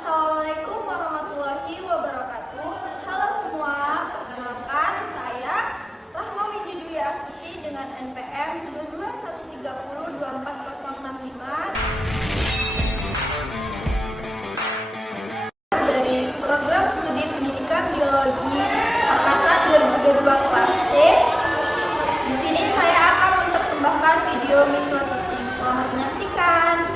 Assalamualaikum warahmatullahi wabarakatuh. Halo semua, perkenalkan saya Rahma Windy Dwi Astuti dengan NPM 221302405 dari Program Studi Pendidikan Biologi Angkatan 2022 kelas C. Di sini saya akan mempersembahkan video microteaching. Selamat menyaksikan.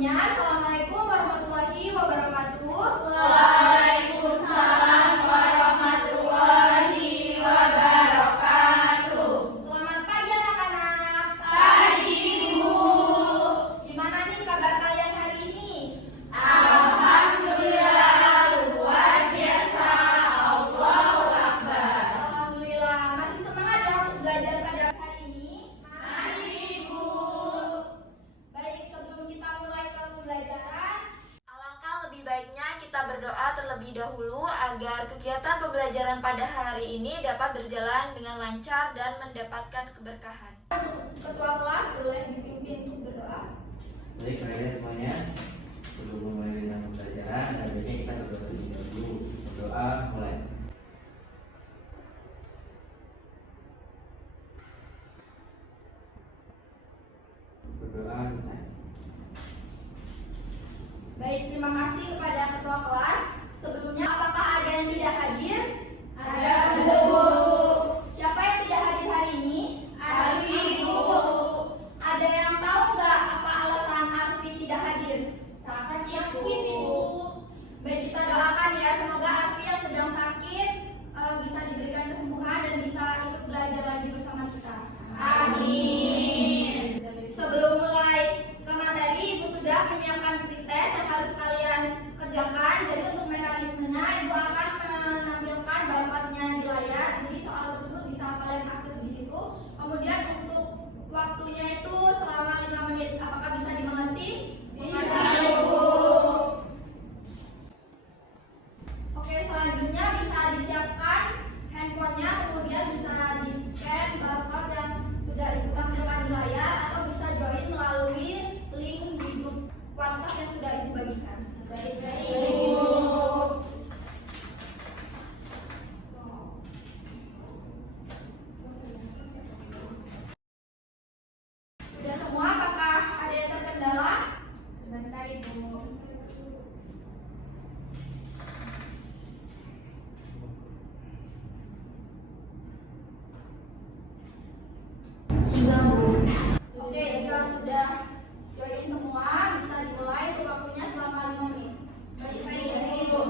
Assalamualaikum warahmatullahi wabarakatuh. Waalaikumsalam warahmatullahi wabarakatuh. Selamat pagi anak-anak. Pagi, Bu. Gimana nih kabar kalian hari ini? Alhamdulillah, luar biasa. Allahu Akbar. Alhamdulillah, masih semangat ya untuk belajar pada hari ini? Masih, Bu. Baik, sebelum kita mulai ke pembelajaran, Alangkah lebih baiknya kita berdoa terlebih dahulu agar kegiatan pembelajaran pada hari ini dapat berjalan dengan lancar dan mendapatkan keberkahan. ketua kelas boleh dipimpin untuk berdoa. Baik, kalian semuanya, sebelum memulai dengan pembelajaran, ada baiknya kita berdoa terlebih dahulu. Berdoa mulai. Berdoa selesai. Baik, terima kasih kepada ketua kelas. Sebelumnya, apakah ada yang tidak hadir? Ada, Bu. Siapa yang tidak hadir hari ini? Arfi, Bu. Ada yang tahu nggak apa alasan Arfi tidak hadir? Sakit, Bu. Baik, kita doakan ya, semoga Arfi yang sedang sakit bisa diberikan kesembuhan dan bisa ikut belajar lagi bersama kita. Amin. Sebelum mulai ke materi, Ibu sudah menyiapkan pretest yang harus kalian kerjakan. Jadi untuk mekanismenya, Ibu akan menampilkan barcode-nya di layar. Jadi soal tersebut bisa kalian akses di situ. Kemudian untuk waktunya itu selama 5 menit. Apakah bisa dimengerti? Bisa, Bu. Oke, selanjutnya bisa disiapkan handphonenya, kemudian bisa di-scan barcode yang sudah Ibu tampilkan di layar, atau bisa join melalui link di grup WhatsApp yang sudah Ibu bagikan. Baik, Baik. Bu. Sudah semua? Apakah ada yang terkendala? Sebentar, Ibu. Sudah, Bu. Oke, jika sudah join semua, bisa dimulai. Untuk waktunya selama 5 menit. Baik, Bu.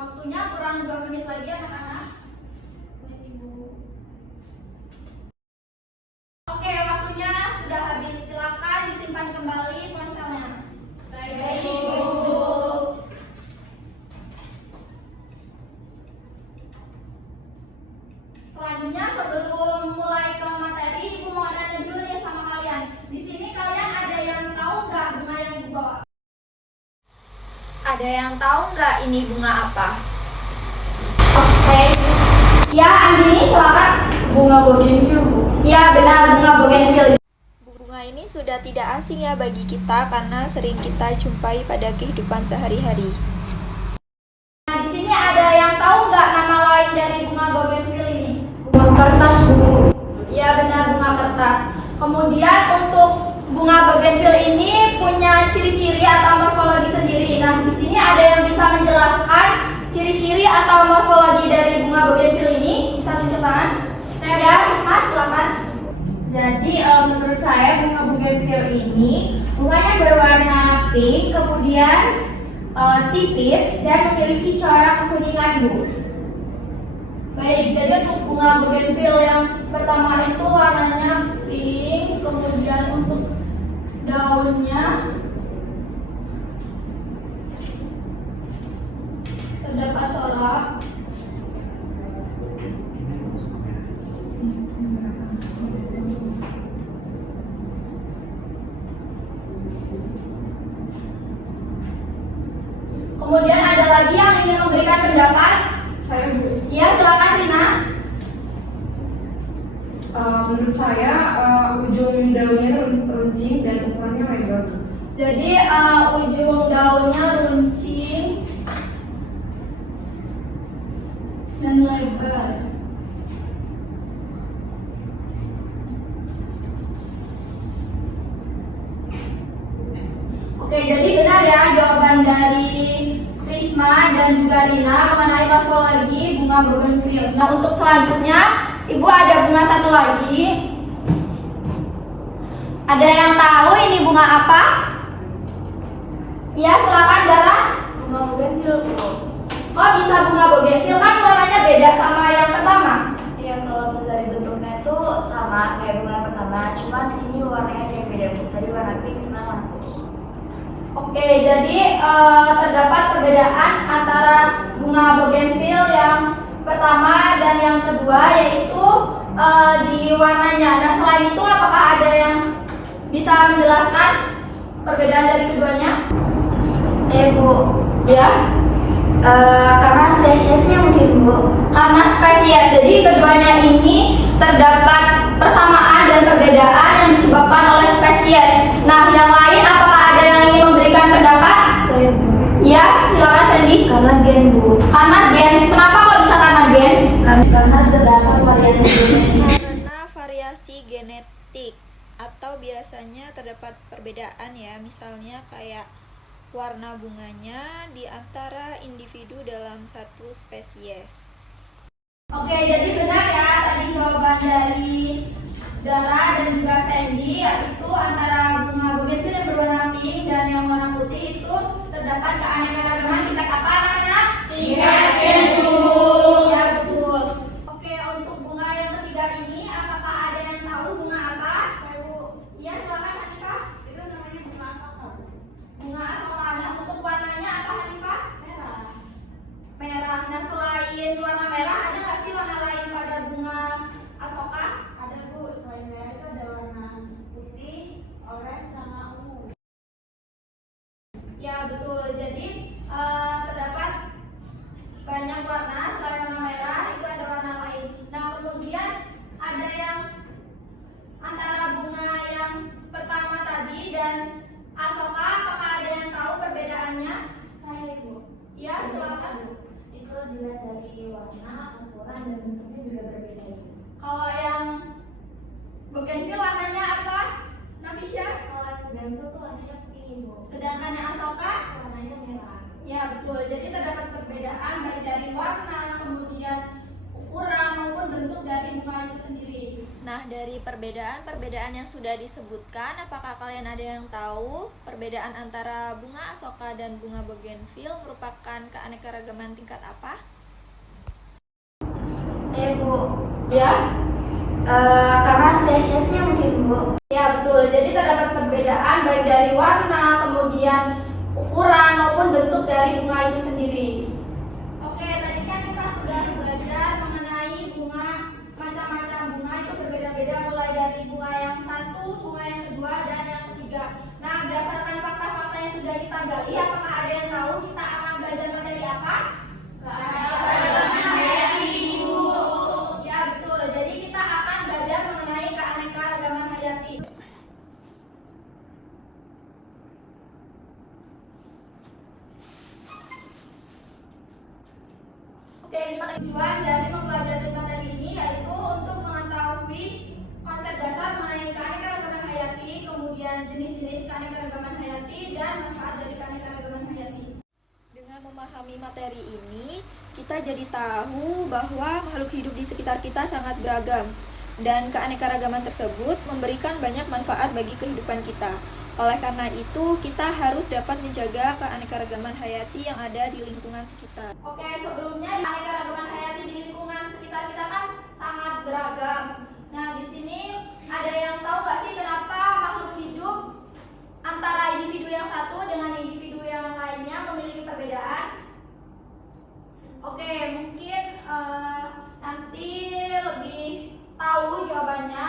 Waktunya kurang 2 menit lagi anak-anak. Baik, Ibu. Oke, waktunya sudah habis. Silakan disimpan kembali ponselnya. Baik, Ibu. Selanjutnya, sebelum mulai ke materi, Ibu mau tanya dulu nih sama kalian. Di sini kalian ada yang tahu nggak bunga yang Ibu bawa? Ada yang tahu nggak ini bunga apa? Oke. Ya, Andini, silakan. Bunga bougainville, Bu. Ya, benar, bunga bougainville. Bunga ini sudah tidak asing ya bagi kita karena sering kita jumpai pada kehidupan sehari-hari. Nah, di sini ada yang tahu nggak nama lain dari bunga bougainville ini? Bunga kertas, Bu. Ya, benar, bunga kertas. Kemudian untuk bunga bougainville ini punya ciri-ciri atau morfologi sendiri. Nah, di sini ada yang bisa menjelaskan ciri-ciri atau morfologi dari bunga bougainville ini? Bisa tunjuk tangan? Ya, Isma, silakan. Jadi menurut saya bunga bougainville ini bunganya berwarna pink, kemudian tipis dan memiliki corak kekuningan, Bu. Baik, jadi untuk bunga bougainville yang pertama itu warnanya pink, kemudian untuk daunnya terdapat corak. menurut saya ujung daunnya runcing dan ukurannya lebar. Jadi ujung daunnya runcing dan lebar. Oke, jadi benar ya jawaban dari Prisma dan juga Rina mengenai morfologi bunga bougainville. Nah, untuk selanjutnya, Ibu ada bunga satu lagi. Ada yang tahu ini bunga apa? Ya, silakan Dara. Bunga bougainville. Oh, bisa bunga bougainville, kan warnanya beda sama yang pertama. Iya, kalau dari bentuknya itu sama kayak bunga yang pertama, cuman sini warnanya kayak beda. Tadi warna pink, sekarang warna putih. Oke, jadi terdapat perbedaan antara bunga bougainville yang pertama dan yang kedua, yaitu di warnanya. Nah, selain itu apakah ada yang bisa menjelaskan perbedaan dari keduanya? Bu, Ya, karena spesiesnya mungkin Bu. karena spesies. Jadi keduanya ini terdapat persamaan dan perbedaan yang disebabkan oleh spesies. Nah, yang lain apakah ada yang ingin memberikan pendapat? Saya Bu. Ya, silakan Sandy. Karena gen Bu. Karena gen. Kenapa kok bisa karena gen? Karena terdapat variasi genetik. Karena variasi genetik atau biasanya terdapat perbedaan ya, misalnya kayak warna bunganya di antara individu dalam satu spesies. Oke, jadi benar ya tadi jawaban dari Dara dan juga Sandy, yaitu antara bunga bougainville yang berwarna pink dan yang warna putih itu terdapat keanekaragaman tingkat apa anak-anak? Tingkat genus. Ya, betul. Oke, untuk bunga yang ketiga ini, apakah ada yang tahu bunga apa? Iya, silakan Hanifah. Itu namanya bunga asoka. Bunga asokanya, untuk warnanya apa Hanifah? Merah. Merah. Nah, selain warna merah, ada nggak sih warna lain pada bunga asoka? Ada Bu, selain merah itu ada warna putih, oranye sama ungu. Ya, betul. Jadi terdapat banyak warna selain warna merah, itu ada warna lain. Nah, kemudian ada yang antara bunga yang pertama tadi dan asoka, apakah ada yang tahu perbedaannya? Saya Bu. Ya, silakan. Itu dilihat dari warna, ukuran, dan bentuknya juga berbeda. Kalau yang bougainville warnanya apa? Nafisya? Kalau yang bougainville tuh warnanya pink Bu. Sedangkan yang asoka? Warnanya merah. Ya, betul. Jadi terdapat perbedaan baik dari warna, kemudian ukuran maupun bentuk dari bunga itu sendiri. Nah, dari perbedaan yang sudah disebutkan, apakah kalian ada yang tahu perbedaan antara bunga asoka dan bunga bougainville merupakan keanekaragaman tingkat apa? Bu. Ya? Karena spesiesnya mungkin Bu. Ya, betul. Jadi terdapat perbedaan baik dari warna, kemudian ukuran maupun bentuk dari bunga itu sendiri. Oke, tadi kan kita sudah belajar mengenai bunga, macam-macam bunga itu berbeda-beda, mulai dari bunga yang satu, bunga yang kedua, dan yang ketiga. Nah, berdasarkan fakta-fakta yang sudah kita gali, apakah ada yang tahu kita akan belajar materi apa? Keanekaragaman hayati, Bu. Ya, betul. Jadi kita akan belajar mengenai keanekaragaman hayati. Oke, tujuan dari mempelajari materi ini yaitu untuk mengetahui konsep dasar mengenai keanekaragaman hayati, kemudian jenis-jenis keanekaragaman hayati, dan manfaat dari keanekaragaman hayati. Dengan memahami materi ini, kita jadi tahu bahwa makhluk hidup di sekitar kita sangat beragam dan keanekaragaman tersebut memberikan banyak manfaat bagi kehidupan kita. Oleh karena itu, kita harus dapat menjaga keanekaragaman hayati yang ada di lingkungan sekitar. Oke, sebelumnya keanekaragaman hayati di lingkungan sekitar kita kan sangat beragam. Nah, di sini ada yang tahu nggak sih kenapa makhluk hidup antara individu yang satu dengan individu yang lainnya memiliki perbedaan? Oke, mungkin nanti lebih tahu jawabannya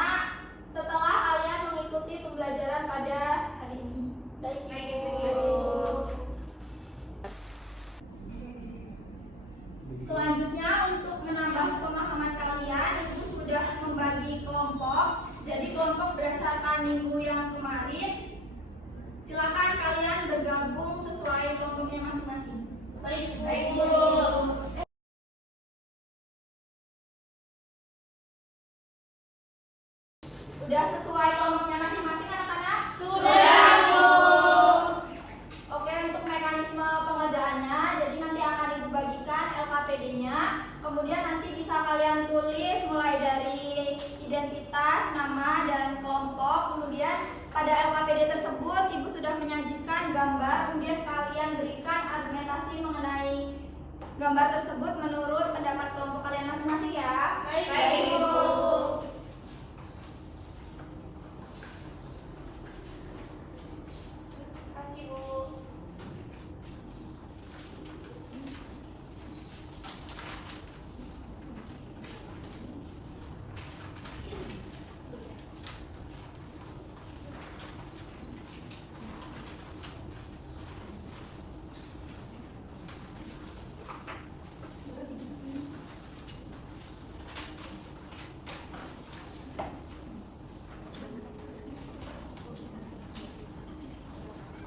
setelah kalian mengikuti pembelajaran pada hari ini. Baik, Selanjutnya untuk menambah pemahaman kalian, Ibu sudah sudah membagi kelompok. Jadi kelompok berdasarkan minggu yang kemarin. Silakan kalian bergabung sesuai kelompoknya masing-masing. Baik, Bu. Udah sesuai kelompoknya masing-masing anak-anak? Sudah, Bu. Oke, untuk mekanisme pengerjaannya, jadi nanti akan Ibu bagikan LKPD-nya. Kemudian nanti bisa kalian tulis mulai dari identitas, nama, dan kelompok. Kemudian pada LKPD tersebut Ibu sudah menyajikan gambar. Kemudian kalian berikan argumentasi mengenai gambar tersebut menurut pendapat kelompok kalian masing-masing ya. Baik, Ibu. Kasih, Bu.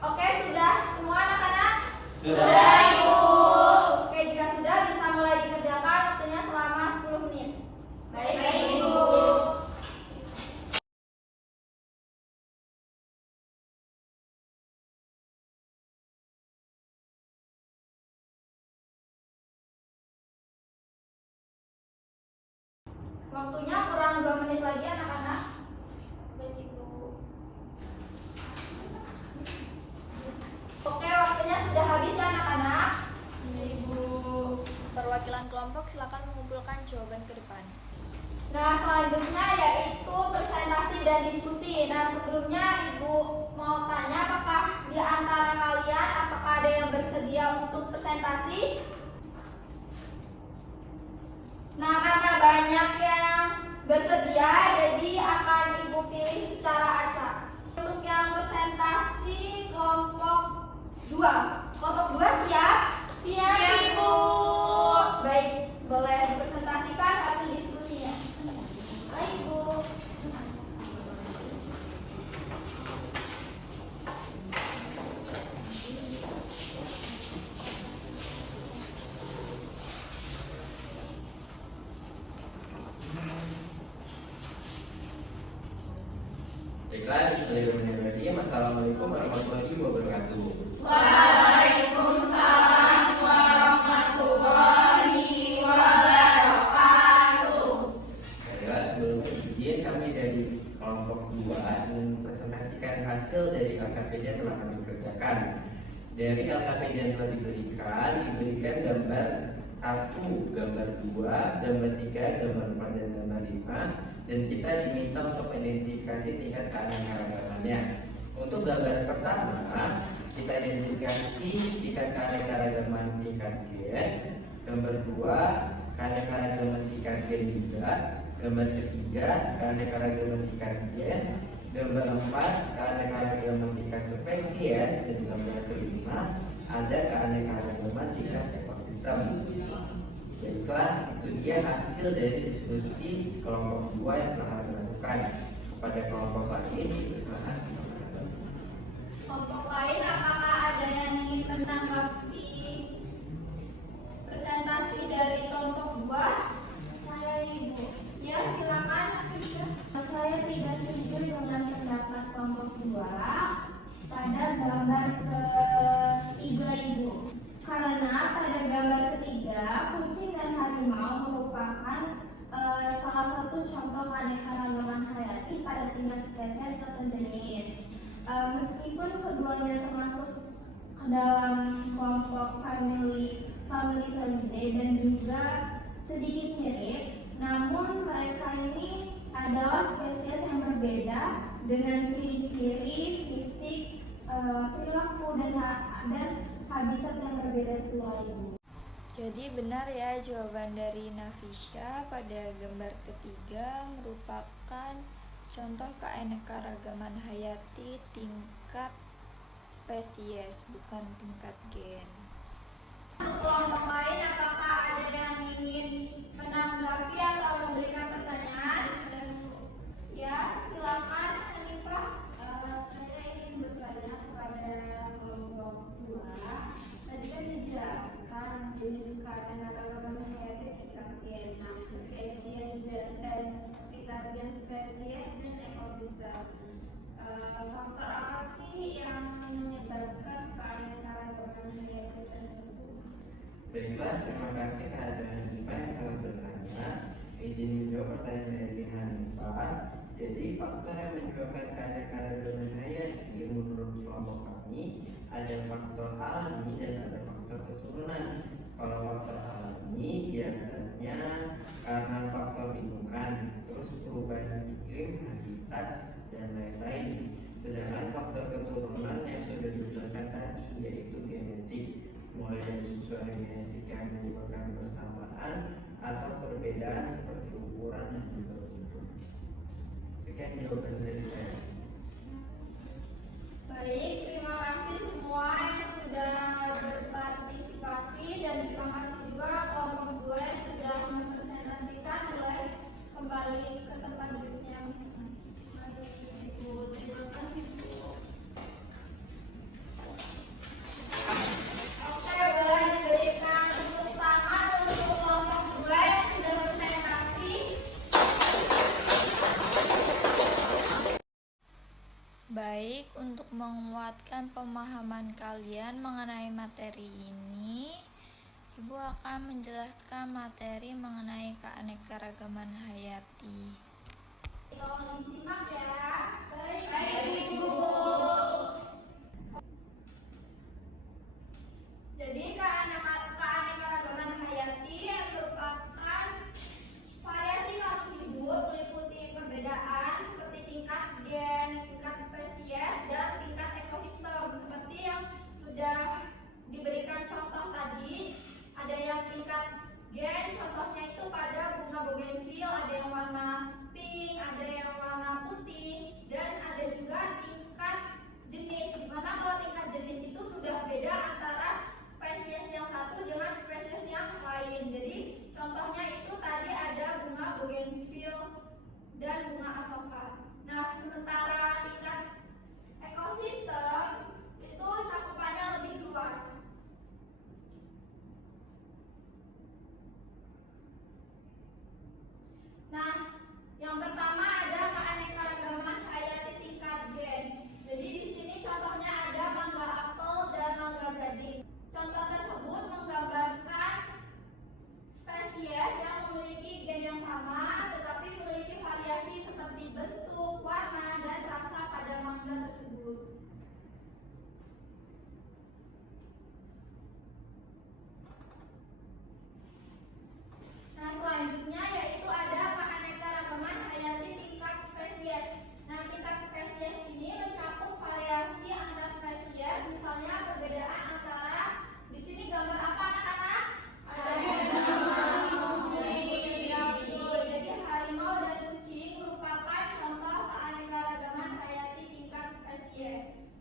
Oke, sudah semua anak-anak? Sudah. Ibu. Oke, jika sudah bisa mulai dikerjakan, waktunya selama 10 menit. Baik, Ibu. Waktunya kurang 2 menit lagi anak-anak. Baik, Ibu. Oke, waktunya sudah habis ya anak-anak. Ibu. Perwakilan kelompok silakan mengumpulkan jawaban ke depan. Nah, selanjutnya yaitu presentasi dan diskusi. Nah, sebelumnya Ibu mau tanya apakah di antara kalian apakah ada yang bersedia untuk presentasi? Nah, karena banyak yang bersedia, jadi akan Ibu pilih secara acak. Untuk yang presentasi kelompok 2. Kelompok 2 siap? Siap, Ibu. Baik, boleh dipresentasikan hasil diskusinya. Baik, Bu. Baiklah, sebelumnya berarti Assalamualaikum warahmatullahi wabarakatuh. Waalaikumsalam warahmatullahi wabarakatuh. Baiklah, sebelum izin kami dari kelompok 2 mempresentasikan hasil dari LKPD yang telah kami kerjakan. Dari LKPD yang telah diberikan gambar 1, gambar 2, gambar 3, gambar 4, dan gambar 5. Dan kita diminta untuk identifikasi tingkat keanekaragamannya. Untuk gambar pertama, kita identifikasi tingkat keanekaragaman tingkat gen. Gambar 2, keanekaragaman tingkat gen juga. Gambar ketiga, keanekaragaman tingkat gen. Gambar 4, keanekaragaman tingkat spesies. Dan gambar kelima, ada keanekaragaman tingkat ekosistem. Baiklah, itu dia hasil dari diskusi kelompok 2 yang telah kami lakukan. Kepada kelompok lain, dipersilakan. Kelompok lain, apakah ada yang ingin menanggapi presentasi dari kelompok 2? Saya, Ibu. Ya, silakan. Saya tidak setuju dengan pendapat kelompok 2 pada gambar ketiga, Ibu. Karena pada gambar ketiga, kucing dan harimau merupakan salah satu contoh keanekaragaman hayati pada tingkat spesies atau jenis. Meskipun keduanya termasuk ke dalam kelompok family dan juga sedikit mirip, namun mereka ini adalah spesies yang berbeda dengan ciri-ciri fisik, perilaku dan habitat yang berbeda pula, Ibu. Jadi benar ya jawaban dari Nafisya pada gambar ketiga merupakan contoh keanekaragaman hayati tingkat spesies, bukan tingkat gen. Kelompok lain, apakah ada yang ingin menanggapi atau memberikan pertanyaan? pertanyaan dari Hanifah. Jadi faktor yang menyebabkan keanekaragaman hayati menurut kelompok kami ada faktor alami dan ada faktor keturunan. Kalau faktor alami biasanya karena faktor lingkungan, terus perubahan iklim, habitat, dan lain-lain. Sedangkan faktor keturunan yang sudah dijelaskan tadi yaitu genetik, mulai dari susunan genetik yang menyebabkan persamaan atau perbedaan seperti ukuran dan juga bentuk. Sekian jawaban dari saya. Baik, terima kasih semua yang sudah berpartisipasi dan terima kasih juga kelompok 2 yang sudah mempresentasikan. Boleh kembali ke tempat duduknya masing-masing. Terima kasih Bu. Oke, boleh diberikan tepuk tangan untuk kelompok 2 yang sudah presentasi. Baik, untuk menguatkan pemahaman kalian mengenai materi ini, Ibu akan menjelaskan materi mengenai keanekaragaman hayati. Tolong disimak ya. Baik, Ibu. Jadi keanekaragaman hayati yang merupakan variasi makhluk hidup meliputi perbedaan seperti tingkat gen, tingkat spesies, dan tingkat ekosistem. Seperti yang sudah diberikan contoh tadi, ada yang tingkat gen, contohnya itu pada bunga bougainville, ada yang warna pink, ada yang warna putih, dan ada juga tingkat jenis. Dimana kalau tingkat jenis itu sudah beda antara spesies yang satu dengan spesies yang lain. Jadi contohnya itu tadi ada bunga bougainville dan bunga asoka. Nah, sementara tingkat ekosistem itu cakupannya lebih luas. Nah, yang pertama ada keanekaragaman hayati tingkat gen. Jadi di sini contohnya ada mangga apel dan mangga gading. Contoh tersebut menggambarkan spesies yang memiliki gen yang sama tetapi memiliki variasi seperti bentuk, warna, dan rasa pada mangga tersebut. Nah, selanjutnya yaitu ada keanekaragaman hayati tingkat spesies. Nah, tingkat spesies ini mencakup variasi antar spesies, misalnya perbedaan antara di sini gambar apa anak-anak? Ya, betul. Jadi harimau dan kucing merupakan contoh keanekaragaman hayati tingkat spesies.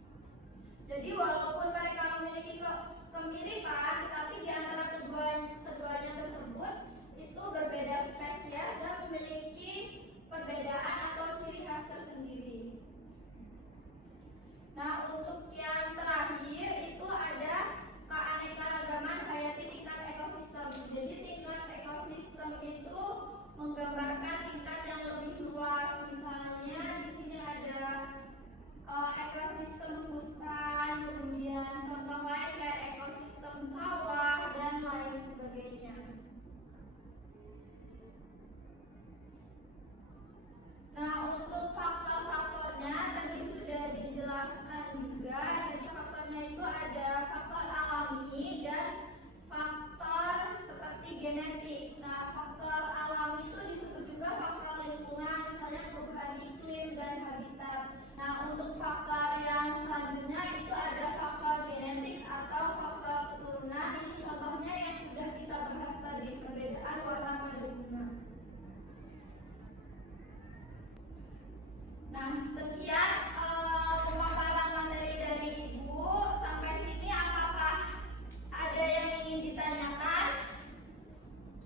Jadi walaupun mereka memiliki kemiripan, tetapi di antara keduanya tersebut itu berbeda spesies dan memiliki perbedaan atau ciri khas tersendiri. Nah, untuk yang terakhir itu ada keanekaragaman hayati tingkat ekosistem. Jadi tingkat ekosistem itu menggambarkan tingkat yang lebih luas. Misalnya di sini ada ekosistem hutan, kemudian contoh lain kayak ekosistem sawah dan lain sebagainya. Nah, untuk faktor-faktornya tadi sudah dijelaskan juga. Jadi faktornya itu ada faktor alami dan faktor seperti genetik. Nah, faktor alami itu disebut juga faktor lingkungan, misalnya perubahan iklim dan habitat. Nah, untuk faktor yang selanjutnya itu ada faktor genetik atau faktor keturunan. Ini contohnya yang sudah kita bahas tadi, perbedaan warna pada bunga. Nah, sekian pemaparan materi dari Ibu. Sampai sini apakah ada yang ingin ditanyakan?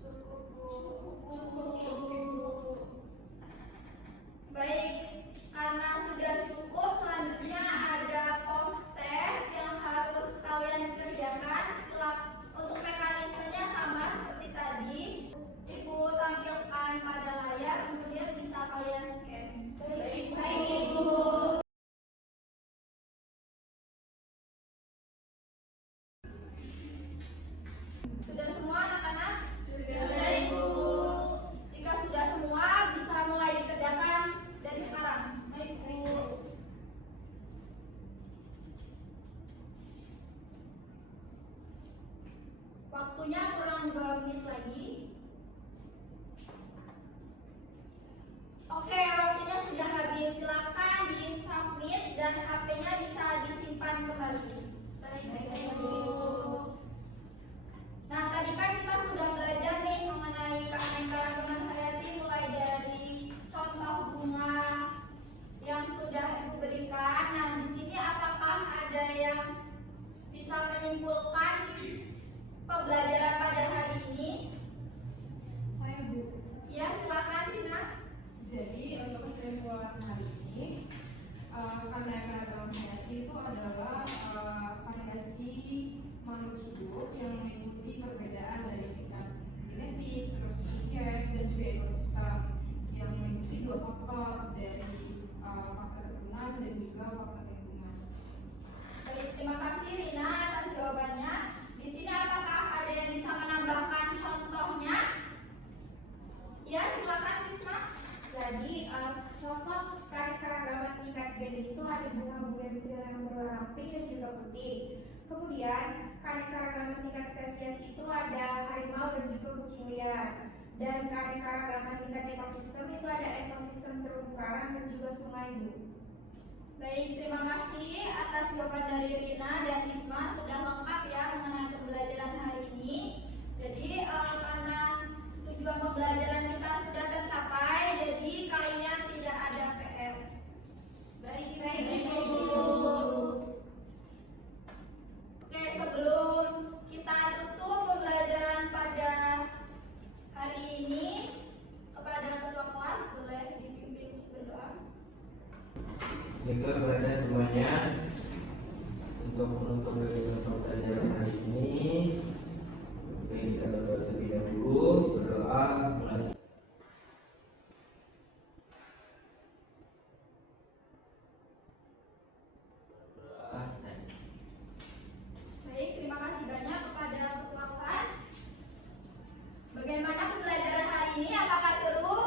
Cukup, Bu. Baik, karena sudah cukup, selanjutnya ada post test yang harus kalian kerjakan. Untuk mekanismenya sama seperti tadi. dan HP-nya bisa disimpan kembali. Baik, Bu. Nah, tadi kan kita sudah belajar nih mengenai keanekaragaman hayati, mulai dari contoh bunga yang sudah Ibu berikan. Nah, di sini apakah ada yang bisa menyimpulkan pembelajaran pada hari ini? Saya Bu. Ya, silakan Rina. Jadi untuk kesimpulan hari ini, keanekaragaman hayati itu adalah variasi makhluk hidup yang mengikuti perbedaan dari tingkat genetik, terus spesies, dan juga ekosistem yang mengikuti dua faktor dari faktor keturunan dan juga faktor lingkungan. Baik, terima kasih Rina atas jawabannya. Di sini apakah ada yang bisa menambahkan contohnya? Ya, silakan Risma. Jadi contoh keanekaragaman tingkat genetik itu ada bunga-bunga yang berwarna pink dan juga putih. Kemudian keanekaragaman tingkat spesies itu ada harimau dan juga kucing liar. Dan keanekaragaman tingkat ekosistem itu ada ekosistem terumbu karang dan juga sungai, Bu. Baik, terima kasih atas jawaban dari Rina dan Risma, sudah lengkap ya mengenai pembelajaran hari ini. Jadi karena tujuan pembelajaran kita sudah tercapai, jadi kalian tidak ada PR. Baik, Bu. Oke, sebelum kita tutup pembelajaran pada hari ini, kepada ketua kelas boleh dipimpin berdoa. Baiklah kepada semuanya, untuk menutup pembelajaran hari ini, kita berdoa terlebih dahulu. Berdoa mulai. Baik, terima kasih banyak kepada ketua kelas. Bagaimana pembelajaran hari ini? Apakah seru?